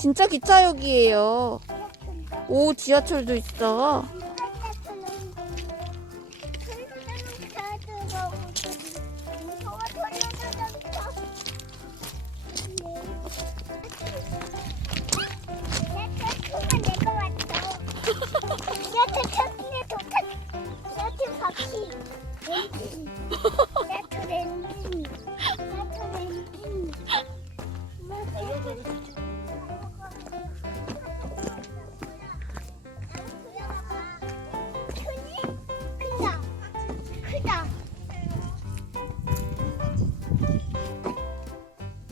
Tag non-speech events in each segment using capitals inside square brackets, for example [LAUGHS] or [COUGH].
진짜 기차역이에요. 오, 지하철도 있어. [LAUGHS] 크다.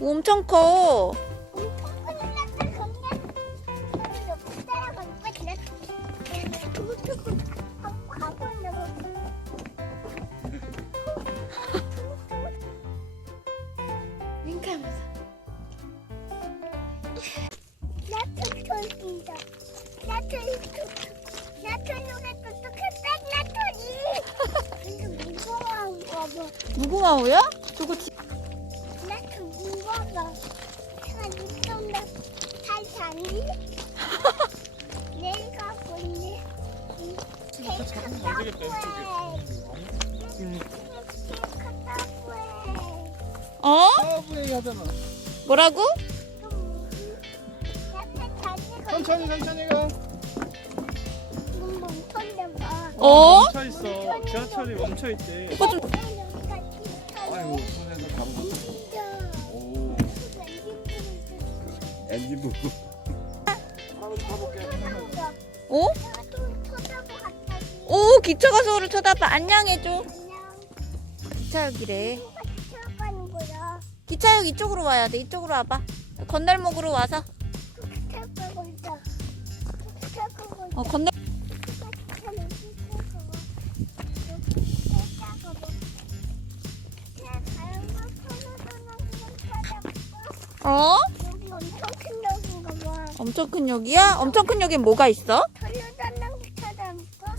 오, 엄청 커. 지... 어? 서브웨이 하잖아. 뭐라고? 천천히 천천히 가. 어? 멈춰 있어. 지하철이 멈춰 있대. 오빠 좀 아이고 손에서 가보. 오. 엔진 부분. 가볼게. 오? 오, 기차가 서울을 쳐다봐. 안녕해줘. 기차역이래. 기차역 이쪽으로 와야 돼. 이쪽으로 와봐. 건널목으로 와서. 어, 건널. 어? 여기 엄청 큰 역인가 봐. 엄청 큰 역이야? 엄청 큰 역에 뭐가 있어? 찾아볼까?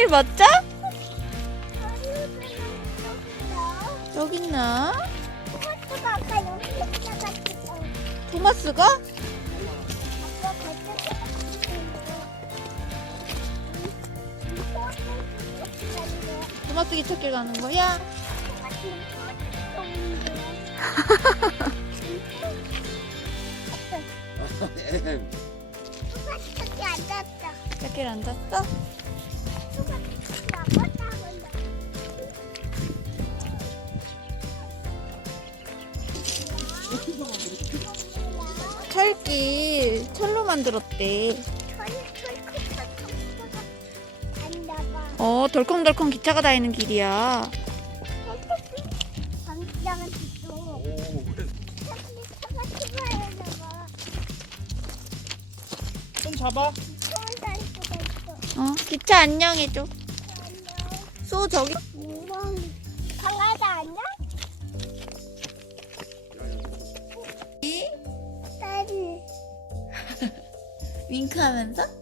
길 멋져? 여기 있나? 토마스가? 토마스 기찻길 가는 거야? [LAUGHS] [LAUGHS] 기찻길 앉았 어? 철길 철로 만들었대. 어 덜컹덜컹 기차가 다니는 길이야. 손 잡아. 어? 기차 안녕해줘. 수 저기. 강아지? 딸이. [LAUGHS] 윙크하면서